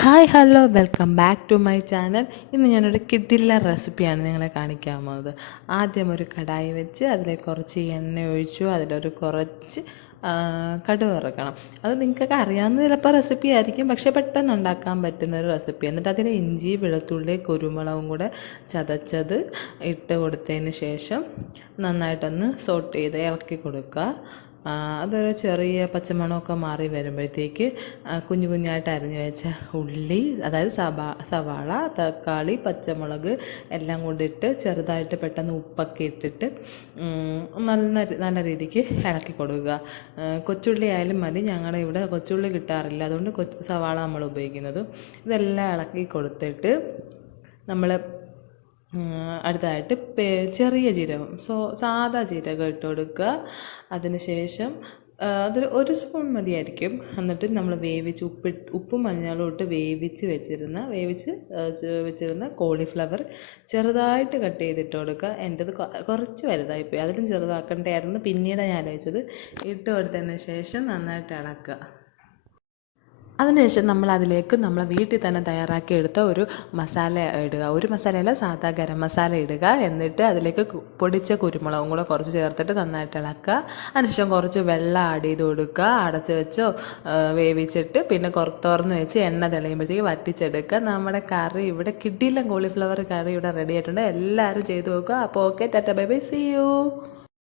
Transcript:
Hi hello welcome back to my channel. ഇന്ന് ഞാനൊരു കിഡില്ല റെസിപ്പിയാണ് നിങ്ങളെ കാണിക്കാൻ പോകുന്നത്. ആദ്യം ഒരു കടായി വെച്ച് അതിലേക്ക് കുറച്ച് എണ്ണ ഒഴിച്ചു, അതിലൊരു കുറച്ച് കടുക് വറുക്കണം. അത് നിങ്ങൾക്കൊക്കെ അറിയാവുന്ന ചിലപ്പോൾ റെസിപ്പി ആയിരിക്കും, പക്ഷേ പെട്ടെന്ന് ഉണ്ടാക്കാൻ പറ്റുന്നൊരു റെസിപ്പി. എന്നിട്ട് അതിൽ ഇഞ്ചി വെളുത്തുള്ളി കുരുമുളകും കൂടെ ചതച്ചത് ഇട്ട് കൊടുത്തതിന് ശേഷം നന്നായിട്ടൊന്ന് സോട്ട് ചെയ്ത് ഇളക്കി കൊടുക്കുക. അതൊരു ചെറിയ പച്ചമണമൊക്കെ മാറി വരുമ്പോഴത്തേക്ക് കുഞ്ഞു കുഞ്ഞായിട്ട് അരിഞ്ഞു വെച്ച ഉള്ളി, അതായത് സവാള, തക്കാളി, പച്ചമുളക് എല്ലാം കൊണ്ടിട്ട് ചെറുതായിട്ട് പെട്ടെന്ന് ഉപ്പൊക്കെ ഇട്ടിട്ട് നല്ല രീതിക്ക് ഇളക്കി കൊടുക്കുക. കൊച്ചുള്ളി ആയാലും മതി, ഞങ്ങളുടെ ഇവിടെ കൊച്ചുള്ളി കിട്ടാറില്ല, അതുകൊണ്ട് സവാള നമ്മൾ ഉപയോഗിക്കുന്നത്. ഇതെല്ലാം ഇളക്കി കൊടുത്തിട്ട് നമ്മൾ അടുത്തതായിട്ട് ചെറിയ ജീരകം, സാദാ ജീരകം ഇട്ട് കൊടുക്കുക. അതിന് ശേഷം അതിൽ ഒരു സ്പൂൺ മതിയായിരിക്കും. എന്നിട്ട് നമ്മൾ ഉപ്പും മഞ്ഞളും ഇട്ട് വേവിച്ച് വെച്ചിരുന്ന കോളിഫ്ലവർ ചെറുതായിട്ട് കട്ട് ചെയ്തിട്ട് കൊടുക്കുക. എൻ്റെത് കുറച്ച് വലുതായിപ്പോയി, അതിലും ചെറുതാക്കേണ്ടതായിരുന്നു, പിന്നീട് ഞാൻ ആലോചിച്ചത്. ഇട്ട് കൊടുത്തതിന് ശേഷം നന്നായിട്ട് ഇളക്കുക. അതിനുശേഷം നമ്മൾ വീട്ടിൽ തന്നെ തയ്യാറാക്കി എടുത്ത ഒരു മസാല ഇടുക. ഒരു മസാലയല്ല, സാധാ ഗരം മസാല ഇടുക. എന്നിട്ട് അതിലേക്ക് പൊടിച്ച കുരുമുളകും കൂടെ കുറച്ച് ചേർത്തിട്ട് നന്നായിട്ട് ഇളക്കുക. അതിനുശേഷം കുറച്ച് വെള്ളം ആഡ് ചെയ്ത് കൊടുക്കുക. അടച്ച് വെച്ചോ വേവിച്ചിട്ട് പിന്നെ തുറന്ന് വെച്ച് എണ്ണ തെളിയുമ്പോഴത്തേക്ക് വറ്റിച്ചെടുക്കുക. നമ്മുടെ കറി ഇവിടെ കിഡില്ല കോളിഫ്ലവർ കറി ഇവിടെ റെഡി ആയിട്ടുണ്ട്. എല്ലാവരും ചെയ്ത് നോക്കുക. അപ്പോൾ okay, tata bye bye, see U.